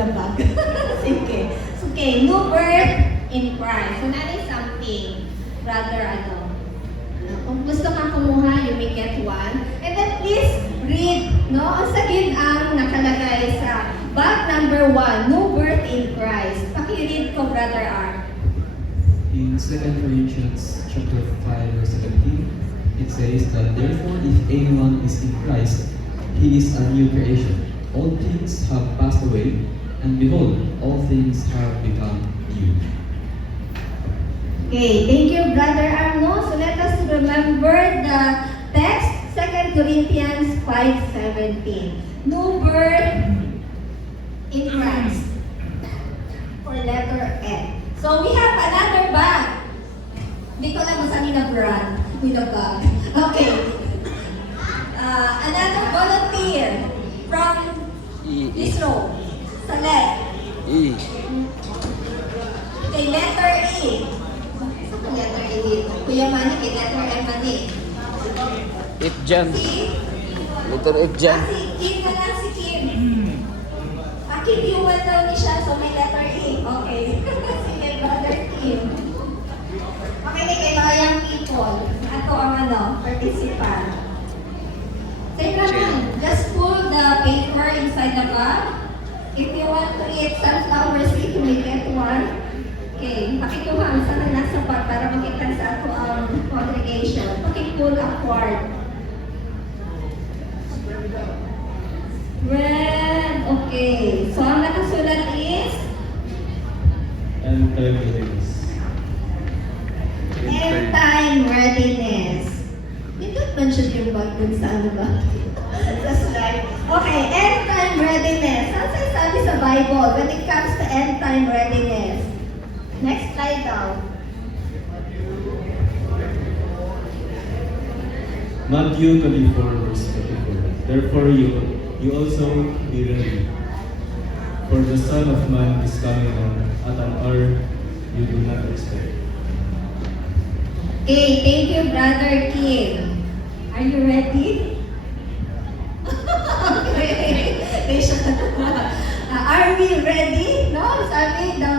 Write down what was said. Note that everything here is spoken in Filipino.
the bag. Sige. Okay, new birth in Christ. So, that is something rather, kung gusto kang kumuha, you may get one. And then please read, no? Ang sagid ang nakalagay sa bag number 1, new birth in Christ. Pakiread ko, Brother R. In 2 Corinthians chapter 5, verse 17, it says that therefore if anyone is in Christ, he is a new creation. All things have passed away, and behold, all things have become new. Okay, thank you, Brother Arno. So let us remember the text, 2 Corinthians 5:17. New birth in Christ. For letter N. So we have another bag. Hindi ko alam kung saan na brand. With a bag. Okay. Another volunteer from this row. Sa left. E. Okay, letter E. Saan ang letter E dito? Kuya Manny, kay letter M Manny. It dyan. Si? Letter It dyan. Si Kim na lang, si Kim. Kim Yuan daw ni siya, so may letter E. Okay. Sige, Brother Kim. Okay, kay loyal people. Ato ang participant. Same naman, just pull the paper inside the bag. If you want to eat sunflower seed, you may get one. Okay, pakikuha ang sana nasa bag para makita sa ato ang congregation. Pakipull upward. Red, okay. So ang nakasulat is And readiness. end time readiness. Nindot man siya yung bag dun sa ba? Sa slide. Okay, end time readiness. Ano sa sabi sa Bible when it comes to end time readiness? Next slide daw. Matthew 24, verse 24. Therefore you also be ready, for the Son of Man is coming at an hour you do not expect. Okay, thank you, Brother Kim. Are you ready? Okay. Are we ready? No? Sabi, the